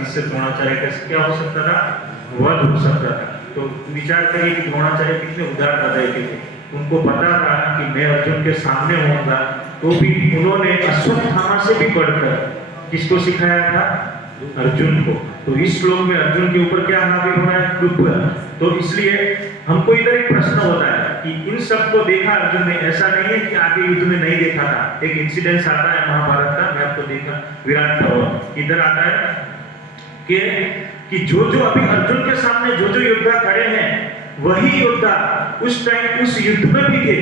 जिससे द्रोणाचार्य का क्या हो सकता था, वध हो सकता था। तो विचार करिए कि द्रोणाचार्य कितने उदार हृदय के थे। उनको पता था कि मैं अर्जुन के सामने होऊंगा, तो भी उन्होंने अश्वत्थामा से भी बढ़कर किसको सिखाया था, अर्जुन को। तो इस श्लोक में अर्जुन के ऊपर क्या हावी हो रहा है, कृपा। तो इसलिए हमको इधर एक प्रश्न होता है कि इन सब को देखा अर्जुन ने, ऐसा नहीं है कि आगे युद्ध में नहीं देखा था। एक इंसिडेंस आता है महाभारत का, मैं आपको देखा विराट का इधर आता है कि जो अभी अर्जुन के सामने जो योद्धा खड़े हैं, वही योद्धा उस टाइम उस युद्ध में भी थे,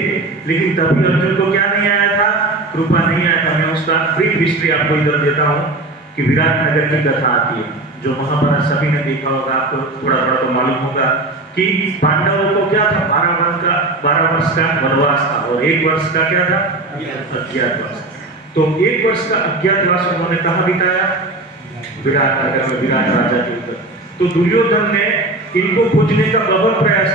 लेकिन तभी अर्जुन को क्या नहीं आया था, कृपा नहीं आया था। मैं उसका ब्रीफ हिस्ट्री आपको इधर देता हूँ कि विराटनगर की कथा आती है, जो महाभारत सभी ने देखा होगा, आपको थोड़ा थोड़ा तो मालूम होगा कि पांडवों को क्या था, 12 वर्ष का वनवास था, और 1 वर्ष का क्या था, अज्ञातवास। तो 1 वर्ष का अज्ञातवास उन्होंने कहाँ बिताया, विराटनगर में, विराट राजा के ऊपर। तो दुर्योधन ने इनको खोजने का बहुत प्रयास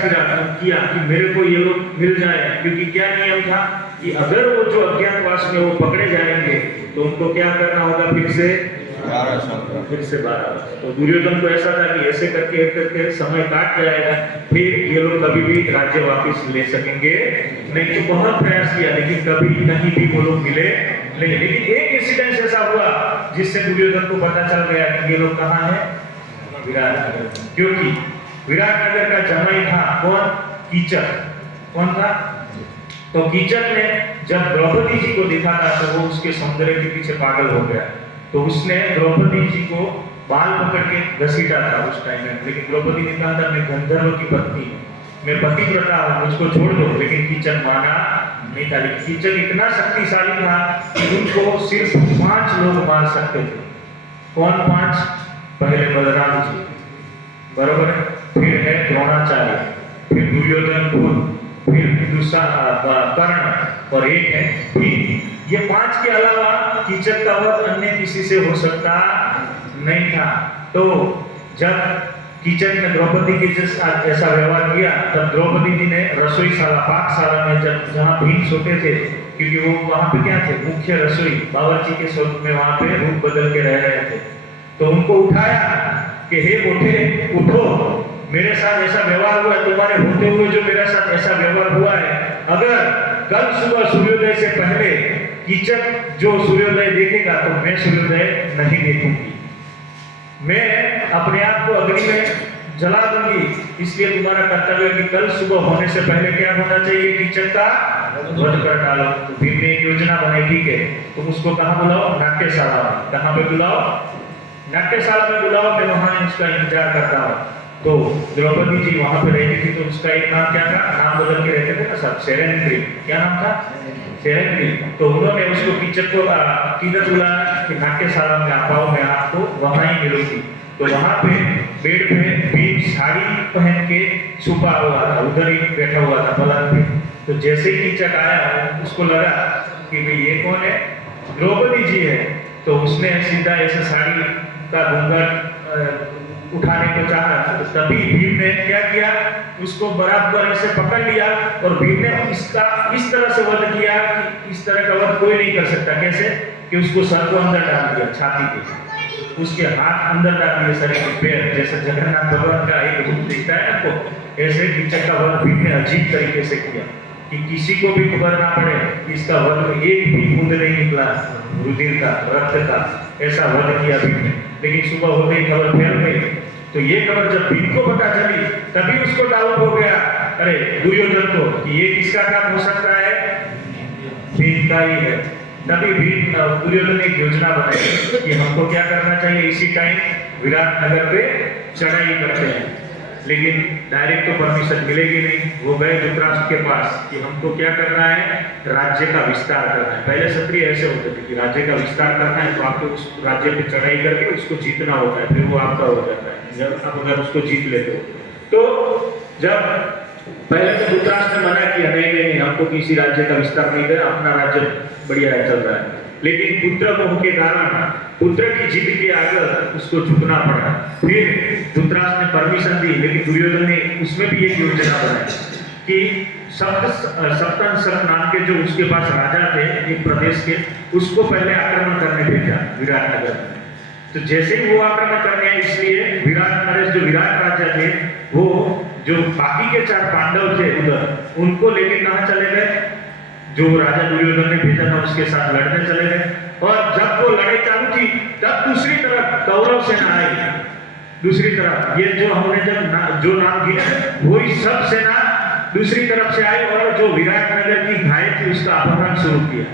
किया कि मेरे को ये लोग मिल जाए, क्योंकि क्या नियम था कि अगर वो जो अज्ञातवास में वो पकड़े जाएंगे तो उनको क्या करना होगा, फिर से 12 वर्ष। तो दुर्योधन को ऐसा था कि ऐसे करके समय काट जाएगा, फिर ये लोग कभी भी राज्य वापस ले सकेंगे नहीं। तो बहुत प्रयास किया, लेकिन कभी कहीं भी वो लोग मिले नहीं। लेकिन एक इंसिडेंस ऐसा हुआ जिससे दुर्योधन को पता चल गया कि ये लोग कहाँ हैं, विराटनगर। क्योंकि विराटनगर का जमाई था कौन, कीचक। कौन था, तो कीचक ने जब द्रौपदी जी को देखा था तो वो उसके सौंदर्य के पीछे पागल हो गया। तो उसने द्रौपदी जी को बाल पकड़ के घसीटा था उस टाइम में, लेकिन द्रौपदी ने कहा था मैं गंधर्व की पत्नी, मैं पतिव्रता हूं, मुझको छोड़ दो। लेकिन कीचक माना नहीं था। लेकिन कीचक इतना शक्तिशाली था कि उनको सिर्फ 5 लोग मार सकते थे। कौन 5? पहले बलराम जी, बरोबर है, फिर है द्रोणाचार्य, फिर दुर्योधन कुल, फिर कर्ण, और एक है भीम। ये 5 के अलावा कीचक का वध अन्य किसी से हो सकता नहीं था। तो जब कीचक ने द्रौपदी के साथ ऐसा व्यवहार किया, तब द्रौपदी जी ने रसोईशाला, पाकशाला में जहाँ भीम सोते थे, क्योंकि वो वहाँ पे क्या थे, मुख्य रसोई, बावर्ची के स्वरूप में वहाँ पे रूप बदल के रह रहे थे। तो उनको उठाया कि हे उठे, उठो, मेरे साथ ऐसा व्यवहार हुआ, तुम्हारे होते हुए जो मेरे साथ ऐसा व्यवहार हुआ है, अगर कल सुबह सूर्योदय से पहले कीचक जो सूर्योदय देखेगा तो मैं सूर्योदय नहीं देखूंगी, मैं अपने आप को अग्नि में जला दूंगी। इसलिए तुम्हारा कर्तव्य है कि कल सुबह होने से पहले क्या होना चाहिए, कीचक का वध कर डालो। तो भीम ने एक योजना बनाई, ठीक है, तुम उसको कहाँ बुलाओ, नाट्यशाला में। कहाँ पे बुलाओ, नाट्यशाला में बुलाओ, मैं वहां उसका इंतजार करता हूँ। तो द्रौपदी जी वहां पे रहती थी, तो उसका एक नाम क्या था, नाम बदल के रहते थे ना सब, सेरेंद्री। क्या नाम था, सेरेंद्री। तो उन्होंने उसको कीचक को किधर बुलाया कि नाट्यशाला में आ पाओ, मैं आपको वहां ही मिलूंगी। तो वहां पे बेड पे भीम साड़ी पहन के छुपा हुआ था, उधर ही बैठा हुआ था पलंग पे। तो जैसे ही कीचक आया, उसको लगा कि भाई ये कौन है, द्रौपदी जी है। तो उसने सीधा ऐसे साड़ी का घूंघट उठाने को चाहा, तो तभी भीम ने क्या किया, उसको बराबर ऐसे पकड़ लिया, और भीम ने इसका इस तरह से वध किया कि इस तरह का वध कोई नहीं कर सकता। कैसे कि उसको सर को अंदर डाल दिया, छाती पे, उसके हाथ अंदर डाल दिए, शरीर के पैर, जैसे जगन्नाथ भगवान का एक रूप दिखता है आपको, ऐसे कीचक का वध भीम ने अजीब तरीके से किया कि किसी को भी खबर ना पड़े कि इसका वध में एक भी बूंद नहीं निकला रुधिर का, रक्त का, ऐसा वध किया भीम ने। लेकिन सुबह होते ही खबर फैल गई। तो ये खबर जब भीम को पता चली, तभी उसको डाउट हो गया, अरे दुर्योधन को, कि ये किसका काम हो सकता है, भीम का ही है। तभी भीम दुर्योधन ने एक योजना बनाई कि हमको क्या करना चाहिए, इसी टाइम विराटनगर पे चढ़ाई करते हैं। लेकिन डायरेक्ट तो परमिशन मिलेगी नहीं। वो गए धृतराष्ट्र के पास कि हमको क्या करना है, राज्य का विस्तार करना है। पहले क्षत्रिय ऐसे होते थे कि राज्य का विस्तार करना है तो आपको उस राज्य पे चढ़ाई करके उसको जीतना होता है, फिर वो आपका हो जाता है जब आप अगर उसको जीत लेते हो। तो जब पहले तो धृतराष्ट्र ने मना किया, नहीं नहीं हमको किसी राज्य का विस्तार नहीं करना, अपना राज्य बढ़िया चल रहा है। लेकिन पुत्र मोह के कारण, पुत्र की जिद के आगे उसको झुकना पड़ा। फिर धृतराष्ट्र ने परमिशन दी, लेकिन दुर्योधन ने उसमें भी एक योजना बनाई कि सप्तन नाम के जो उसके पास राजा थे एक प्रदेश के, उसको पहले आक्रमण करने भेजा विराटनगर में। तो जैसे ही वो आक्रमण करने आए, जो विराट राजा थे वो जो बाकी के 4 पांडव थे उधर उनको लेके कहाँ चले गए, जो राजा दुर्योधन ने भेजा था उसके साथ लड़ने चले गए। और जब वो लड़ाई चालू थी तब दूसरी तरफ कौरव सेना आई, दूसरी तरफ ये जो हमने जब जो नाम दिया वही सब सेना दूसरी तरफ से आई और जो विराट नगर की गाय थी उसका अपहरण शुरू किया।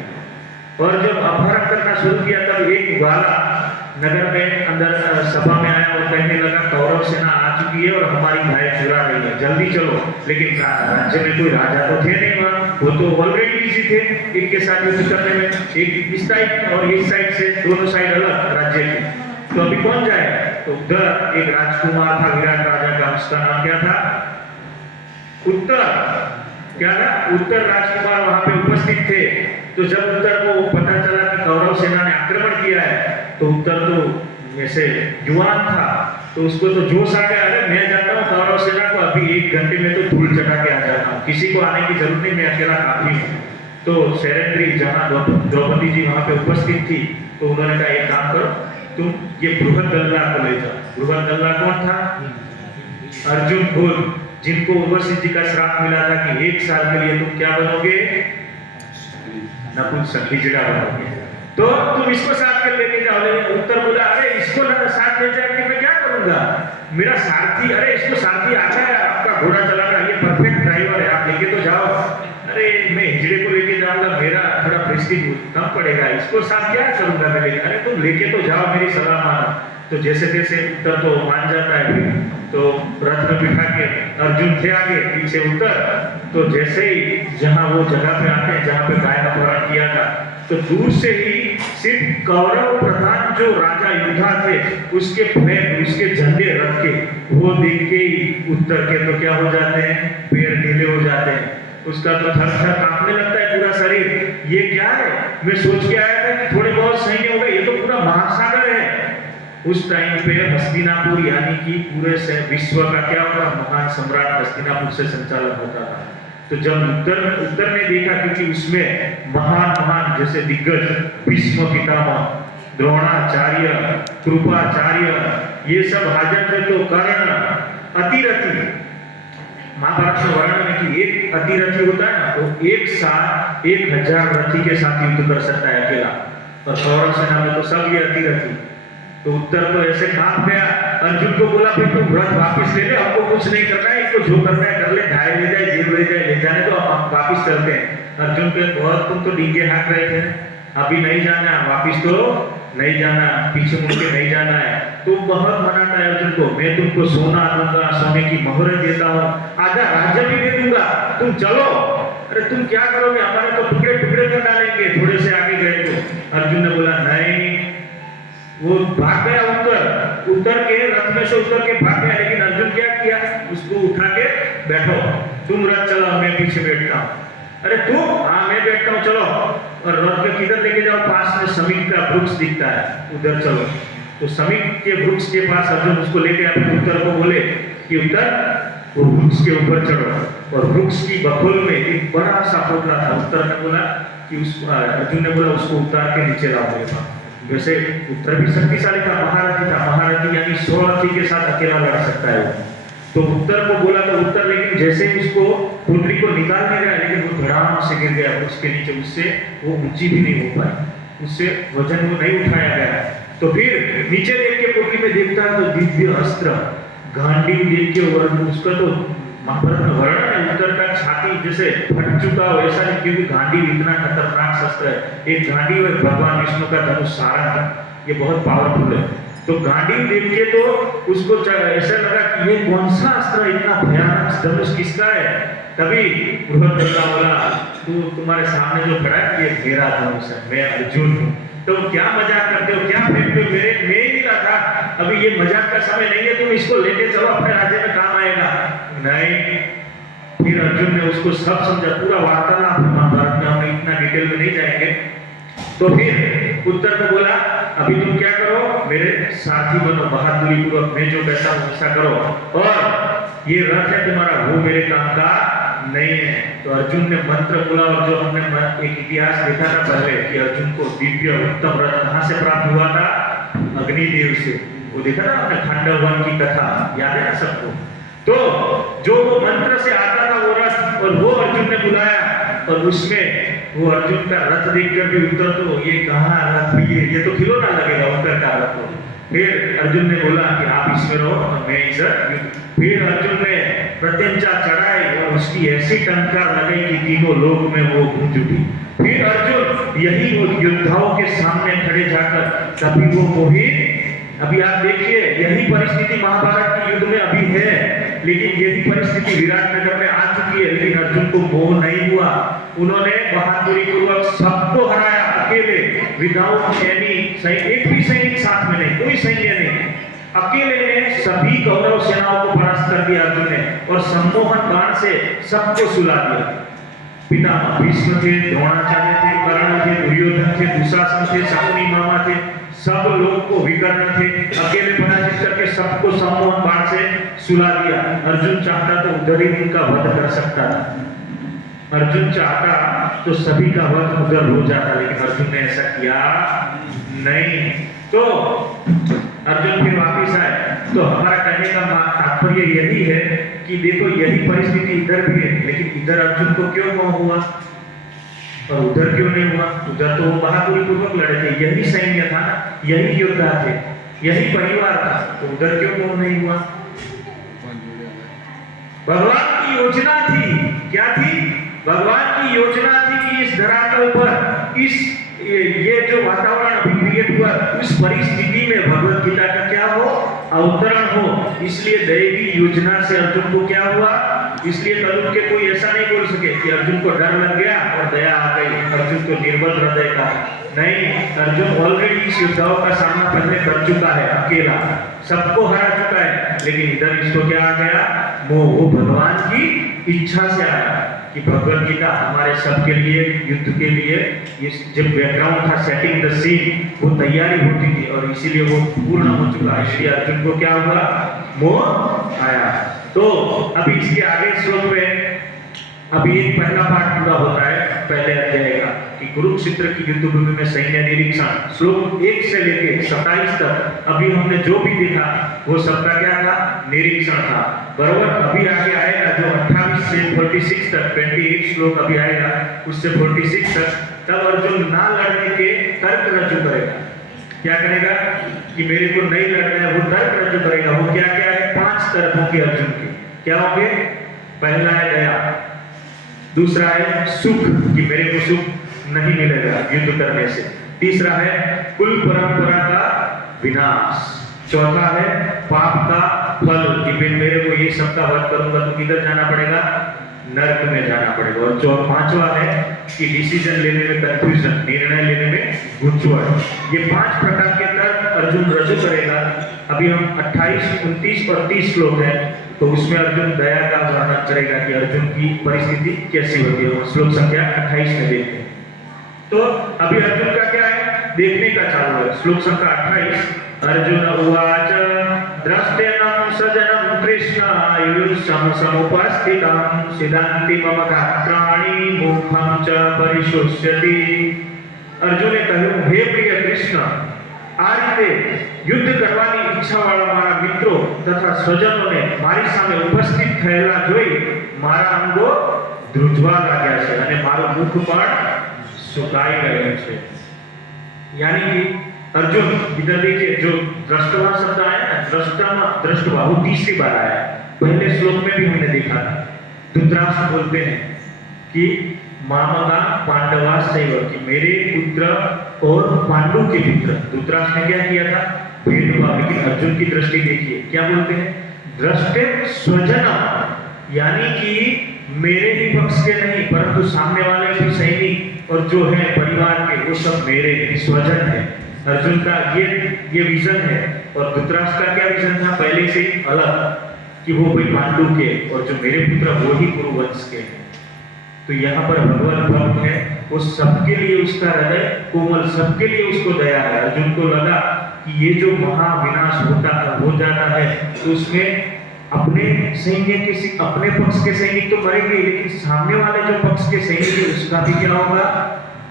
और जब अपहरण करना शुरू किया तब एक ग्वाला नगर में अंदर सभा में आया और कहने लगा कौरव सेना आ चुकी है और हमारी गाय चुरा रही है, जल्दी चलो। लेकिन राज्य में कोई राजा तो थे नहीं वहां, वो तो ऑलरेडी बिजी थे एक के साथ युद्ध करने में, एक इस साइड और इस साइड से दोनों साइड अलग राज्य के। तो अभी कौन जाए, तो उधर एक राजकुमार था विराट राजा का, उसका नाम क्या था, उत्तर, क्या था, उत्तर राजकुमार वहां पे उपस्थित थे। तो जब उत्तर को पता चला कि कौरव सेना ने आक्रमण किया है तो उत्तर तो वैसे युवान था तो उसको तो जोश आ गया, अरे मैं जाता हूँ कौरव सेना को अभी 1 घंटे में तो धूल चटा के आ जाता हूँ, किसी को आने की जरूरत नहीं, मैं अकेला काफी हूँ। तो सैरंध्री जहाँ द्रौपदी जी वहां पे उपस्थित थी तो उन्होंने कहा एक काम करो, तुम ये बृहदल्ला को ले जाओ। बृहदल्ला कौन था, अर्जुन खुद, जिनको उर्वशी जी का श्राप मिला था कि 1 साल के लिए तुम क्या बनोगे, नपुंसक हिजड़ा बनोगे, तो तुम इसको साथ कर लेके जाओ। लेकिन उत्तर बोला अरे इसको साथ ले जाके मैं क्या करूंगा, मेरा सारथी, अरे इसको सारथी आता है, आपका घोड़ा चलाना, ये परफेक्ट ड्राइवर है, आप लेके तो जाओ। अरे मैं हिजड़े को लेके जाऊंगा, मेरा थोड़ा प्रेस्टीज कम पड़ेगा, इसको साथ क्या करूंगा मैं लेके, अरे तुम लेके तो जाओ, मेरी सलाह मानो। तो जैसे तैसे उत्तर तो मान जाता है, तो रथ में बिठा के अर्जुन थे आगे, पीछे उत्तर। तो जैसे ही जहां वो जगह पे आते हैं जहां पे गाय का अपहरण किया था, तो दूर से ही सिर्फ कौरव प्रधान जो राजा योद्धा थे उसके फ्लैग, उसके झंडे रख के वो देख के ही उत्तर के तो क्या हो जाते हैं, पैर ढीले हो जाते हैं, उसका तो थर थर कांपने लगता है पूरा शरीर। ये क्या है, मैं सोच के आया था कि थोड़े बहुत सैन्य हो गए, ये तो पूरा महासागर है। उस टाइम पे हस्तिनापुर यानी कि पूरे विश्व का क्या होगा, महान सम्राट हस्तिनापुर से संचालन होता था। तो जब उत्तर ने देखा, क्योंकि उसमें महान जैसे दिग्गज भीष्म पितामह, द्रोणाचार्य, कृपाचार्य, ये सब हाजिर थे। तो कर्ण अतिरथी, महाभारत में वर्णन है कि एक अतिरथी होता है ना, तो एक साथ 1000 रथी के साथ युद्ध कर सकता है अकेला, और कौरव सेना में तो सब ये अतिरथी। तो उत्तर तो ऐसे कांप गया, अर्जुन को बोला फिर तुम रथ वापस ले ले, हमको कुछ नहीं करना है, इसको जो करना है कर ले, घाय ले जाए, जेल ले जाए, ले जाने तो हम वापस चलते हैं। अर्जुन पे बहुत तुम तो डींगे हाँक रहे थे, अभी नहीं जाना, वापस तो नहीं जाना, पीछे मुड़ के नहीं जाना है। तो बहुत मनाता है अर्जुन को, मैं तुमको सोना दूंगा, सोने की मोहर देता हूँ, आधा राज्य भी दे दूंगा, तुम चलो। अरे तुम क्या करोगे, हमारे तो टुकड़े टुकड़े कर डालेंगे थोड़े से आगे गए तो। अर्जुन ने बोला नहीं, वो भाग गया, उत्तर के रथ में से उतर के भाग गया। लेकिन अर्जुन क्या किया, उसको उठा के बैठो, तुम रथ चलाओ, मैं पीछे बैठता हूँ। अरे तू, हाँ मैं बैठता हूँ, चलो। और रथ में किधर लेके जाओ, पास में समीक का वृक्ष दिखता है, उधर चलो। तो समीक के वृक्ष के पास अर्जुन उसको लेके अपने उत्तर को बोले कि उत्तर वो वृक्ष के ऊपर चढ़ो। और वृक्ष की बखोल में एक बड़ा सा पोटला था, उत्तर ने बोला कि अर्जुन ने बोला उसको उतार के नीचे लाओ मेरे पास। वैसे उत्तर भी शक्तिशाली था, महारथी था, महारथी यानी 100 रथी के साथ अकेला लड़ सकता है। तो उत्तर को बोला, तो उत्तर लेकिन जैसे ही उसको पुतली को निकालने गया, लेकिन वो धड़ाम से गिर गया उसके नीचे, उससे वो ऊंची भी नहीं हो पाई, उससे वजन वो नहीं उठाया गया। तो फिर नीचे देख के पुतली में देखता है तो दिव्य अस्त्र गांडीव देख के, उसका तो महाभारत में वर्णन है, उत्तर का छाती जैसे फट चुका हो ऐसा नहीं, क्योंकि गांडीव इतना खतरनाक शस्त्र है। एक गांडीव है भगवान विष्णु का धनुष सारंग, ये बहुत पावरफुल है। तो गांडीव देख के तो उसको ऐसा लगा कि ये कौन सा अस्त्र इतना भयानक, धनुष किसका है। तभी बृहदल्ला बोला, तू तुम्हारे सामने जो खड़ा है ये मेरा धनुष है, मैं अर्जुन हूँ। तो क्या मजाक करते हो, क्या फेंकते हो, मेरे मैं ही मिला था, अभी ये मजाक का समय नहीं है, तुम इसको लेके चलो, अपने राज्य में काम आएगा। नहीं, फिर अर्जुन ने उसको सब समझा, पूरा वार्तालाप महाभारत में, हम इतना डिटेल में नहीं जाएंगे। तो फिर उत्तर को बोला, अभी तुम क्या करो, मेरे साथी बनो, बहादुरी पूर्वक मैं जो कहता हूँ वैसा करो, और ये रथ है तुम्हारा, वो मेरे काम का नहीं है। तो अर्जुन ने मंत्र बोला, और जो हमने एक इतिहास देखा था पहले कि अर्जुन को दिव्य उत्तम रथ कहाँ से प्राप्त हुआ था, अग्निदेव से। वो देखा ना आपने खांडव वन की कथा, याद है ना सबको? तो जो वो मंत्र से आता था वो रथ, और वो अर्जुन ने बुलाया, और उसमें वो अर्जुन का रथ देखकर भी उत्तर, तो ये कहाँ रथ, ये तो खिलौना लगेगा उत्तर का रथ। तो फिर अर्जुन ने बोला कि आप इसमें रहो और मैं इधर। फिर अर्जुन ने प्रत्यंचा चढ़ाई और उसकी ऐसी टंकार लगाई कि तीनों लोक में वो गूंज उठी। फिर अर्जुन यही वो योद्धाओं के सामने खड़े जाकर कभी वो मोहित, अभी आप देखिए यही परिस्थिति महाभारत के युद्ध में अभी है, लेकिन यही परिस्थिति विराटनगर में आ चुकी है, लेकिन अर्जुन को मोह नहीं हुआ। उन्होंने बहादुरी पूर्वक सबको हराया अकेले, विदाउट एनी एक भी सैनिक साथ में नहीं, कोई सैन्य नहीं, अकेले ने सभी कौरव सेनाओं को परास्त कर दिया अर्जुन ने, और सम्मोहन बाण से सबको सुला दिया। पितामह भीष्म थे, द्रोणाचार्य थे, कर्ण थे, दुर्योधन थे, दुशासन थे, शकुनी मामा थे, सब लोग को विकर्ण थे, अकेले पराजित करके सबको सम्मोहन बाण से सुला दिया। अर्जुन चाहता तो उधर ही उनका वध कर सकता था, अर्जुन चाहता तो सभी का वध उधर हो जाता, लेकिन अर्जुन ने ऐसा किया नहीं। तो अर्जुन फिर वापिस आए। तो हमारा कहने का तात्पर्य यही है कि देखो यही परिस्थिति इधर भी है, लेकिन इधर अर्जुन को क्यों मोह हुआ और उधर क्यों नहीं हुआ? उधर तो वो बहादुरी पूर्वक लड़े थे, यही सैन्य था ना, यही योद्धा थे, यही परिवार था, तो उधर क्यों मोह नहीं हुआ? भगवान की योजना थी, क्या थी? भगवान की योजना थी कि इस धरातल पर इस ये जो वातावरण अभी क्रिएट हुआ, उस परिस्थिति में भगवत गीता का क्या हो, अवतरण हो। इसलिए दैवी योजना से अर्जुन को क्या हुआ? इसलिए तरुण के कोई ऐसा नहीं बोल सके कि अर्जुन को डर लग गया और दया आ गई, अर्जुन को निर्बल हृदय का नहीं। अर्जुन ऑलरेडी इस योद्धाओं का सामना पहले कर चुका है, अकेला सबको हरा चुका है, लेकिन इधर इसको क्या आ गया? मोह। वो भगवान की इच्छा से आया कि भगवत गीता हमारे सबके लिए, युद्ध के लिए, ये जब बैकग्राउंड था, सेटिंग द सीन, वो तैयारी होती थी और इसीलिए वो पूर्ण हो चुका। इसलिए अर्जुन को क्या हुआ? मोह आया। तो अभी इसके आगे श्लोक में अभी एक पहला पाठ पूरा होता है पहले अध्याय का, कि कुरुक्षेत्र की युद्ध भूमि में सैन्य निरीक्षण, श्लोक 1 से लेके 27 तक अभी हमने जो भी देखा वो सबका क्या था? निरीक्षण था। बराबर अभी आगे आएगा जो 28 से 46 तक, 28 श्लोक अभी आएगा, उससे 46 तक, तब अर्जुन ना लड़ने के तर्क रजू करेगा। क्या करेगा? कि मेरे को नहीं लड़ना है, वो तर्क रजू करेगा। वो क्या क्या है? 5 तर्कों के अर्जुन के क्या होंगे? पहला है दया, दूसरा है सुख कि मेरे को सुख नहीं मिलेगा युद्ध करने से, तीसरा है कुल परंपरा का विनाश, चौथा है पाप का फल कि मेरे को ये सब का वध करूंगा तो किधर जाना पड़ेगा? नरक में जाना पड़ेगा, और पांचवा है कि डिसीजन लेने में कंफ्यूजन, निर्णय लेने में गुंचवड़। ये 5 प्रकार के तर्क अर्जुन रजू करेगा। अभी हम 28, 29 और 30 श्लोक है, तो उसमें अर्जुन दया का वर्णन करेगा कि अर्जुन की परिस्थिति कैसी होती है। श्लोक संख्या 28 में देखते हैं। तो अभी अर्जुन का क्या है देखने का चालू है। श्लोक संख्या 28, अर्जुन उवाच द्रष्टेनं सजनं कृष्ण आयुष्यं समुपस्थितं सिद्धान्ति मम गात्राणि मुखं च परिशुष्यति। अर्जुन ने કહ્યું, हे प्रिय कृष्ण, આ રીતે યુદ્ધ કરવાની ઈચ્છાવાળા મારા મિત્રો તથા સ્વજનોને મારી સામે ઉપસ્થિત થયેલા જોઈ મારા અંગો ધ્રુજવા લાગ્યા છે અને મારું મુખ પણ સુકાઈ ગયું છે। यानी कि अर्जुन, इधर देखिए जो दृष्टवा शब्द आया ना, दृष्टवा वो तीसरी बार आया है। पहले श्लोक में भी हमने देखा था, धृतराष्ट्र बोलते हैं कि मामगा पांडवा सैव, कि मेरे पुत्र और पांडु के पुत्र। धृतराष्ट्र ने क्या किया था? भेदभाव। लेकिन अर्जुन की दृष्टि देखिए क्या बोलते हैं? दृष्टे स्वजन, यानी कि मेरे ही पक्ष के नहीं परंतु सामने वाले भी सैनिक और जो है परिवार के, वो सब मेरे स्वजन है। अर्जुन का ये विजन है। और धृतराष्ट्र का क्या विजन था? पहले से अलग, कि वो भाई पांडु के और जो मेरे पुत्र वो ही कुरुवंश के हैं। तो यहाँ पर भगवान भक्त है, वो सबके लिए उसका हृदय कोमल, सबके लिए उसको दया है। अर्जुन को लगा कि ये जो महाविनाश हो जाता है तो उसमें अपने सैन्य के अपने पक्ष के सैनिक तो मरेंगे, लेकिन सामने वाले जो पक्ष के सैनिक है उसका भी क्या होगा?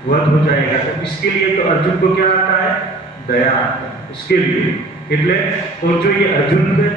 वध हो जाएगा। तो इसके लिए तो अर्जुन को क्या आता है? दया आता है उसके लिए। એટલે तो जो ये अर्जुन के